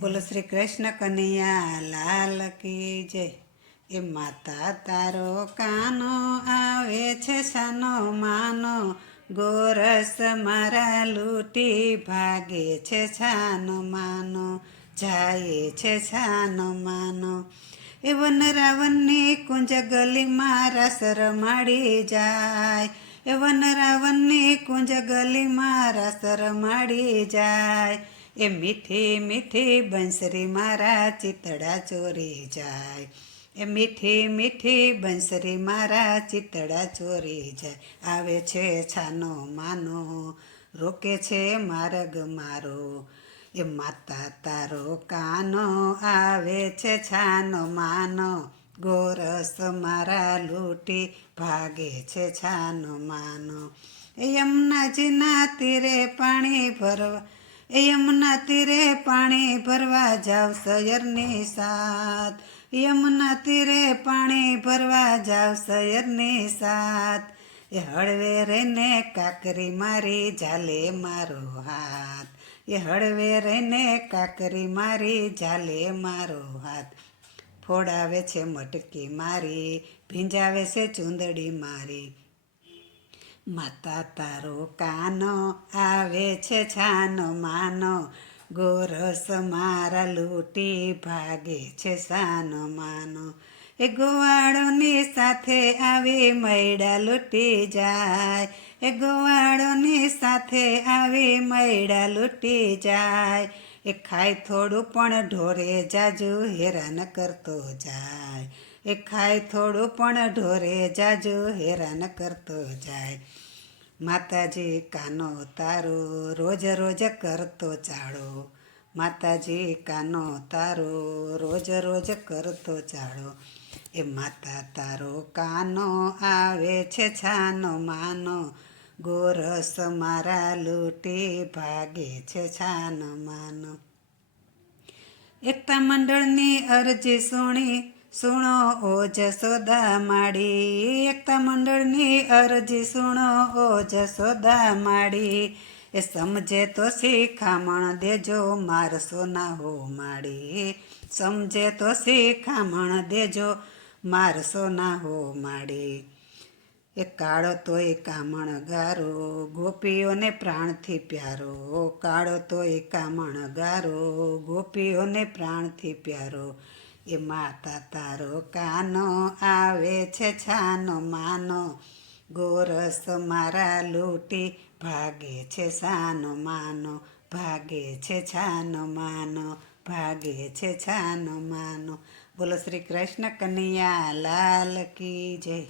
બોલો શ્રી કૃષ્ણ કનૈયા, લાલ કી જય. એ માતા તારો કાનો આવે છે સાનો માનો, ગોરસ મારા લૂટી ભાગે છે છાનો માનો, જાય છે છાનો માનો. એ વન રાવણની કુંજ ગલીમાં રસ રમાડી જાય. એ વન રાવણની કુંજ ગલીમાં રસ રમાડી જાય. એ મીઠી મીઠી બંસરી મારા ચિતડા ચોરી જાય. એ મીઠી મીઠી બંસરી મારા ચિતડા ચોરી જાય. આવે છે છાનો માનો, રોકે છે માર્ગ મારો. એ માતા તારો કાનો, આવે છે છાનો માનો. ગોરસ મારા લૂંટી ભાગે છે છાનો માનો. એ યમુનાજીના તીરે પાણી ભરવા યમુના તીરે પાણી ભરવા જાવ સયરની સાથ. યમુના તીરે પાણી ભરવા જાવ સયરની સાથ. એ હળવે રહીને કાકરી મારી જાલે મારો હાથ. એ હળવે રહીને કાકરી મારી જાલે મારો હાથ. ફોડાવે છે મટકી મારી, ભીંજાવે છે ચૂંદડી મારી. માતા તારો કાનો આવે છે છાનો માનો, ગોરસ મારા લૂંટી ભાગે છે સાનો માનો. એ ગોવાળોની સાથે આવી મૈડા લૂંટી જાય, એ ગોવાળોની સાથે આવી મૈડા લૂંટી જાય. એ ખાય થોડું પણ ઢોરે જાજુ હેરાન કરતો જાય. એ ખાય થોડું પણ ઢોરે જાજો હેરાન કરતો જાય. માતાજી કાનો તારો રોજ રોજ કરતો ચાળો. માતાજી કાનો તારો રોજ રોજ કરતો ચાળો. એ માતા તારો કાનો આવે છે છાનો માનો. ગોરસ મારા લૂંટી ભાગે છે છાનો માનો. એકતા મંડળની અરજી સુણી સુણો ઓ જસોદા માડી. એકતા મંડળની અરજી સુણો ઓ જસોદા માડી. એ સમજે તો શિખામણ દેજો મારસો ના હો માડી. સમજે તો શિખામણ દેજો મારસો ના હો માડી. એ કાળો તોય કામણ ગારો, ગોપીઓને પ્રાણથી પ્યારો. કાળો તોય કામણ ગારો, ગોપીઓને પ્રાણથી પ્યારો. એ માતા તારો કાનો આવે છે છાનો માનો. ગોરસ મારા લૂંટી ભાગે છે સાનો માનો. ભાગે છે છાનો માનો, ભાગે છે છાનો માનો. બોલો શ્રી કૃષ્ણ કનૈયા, લાલ કી જય.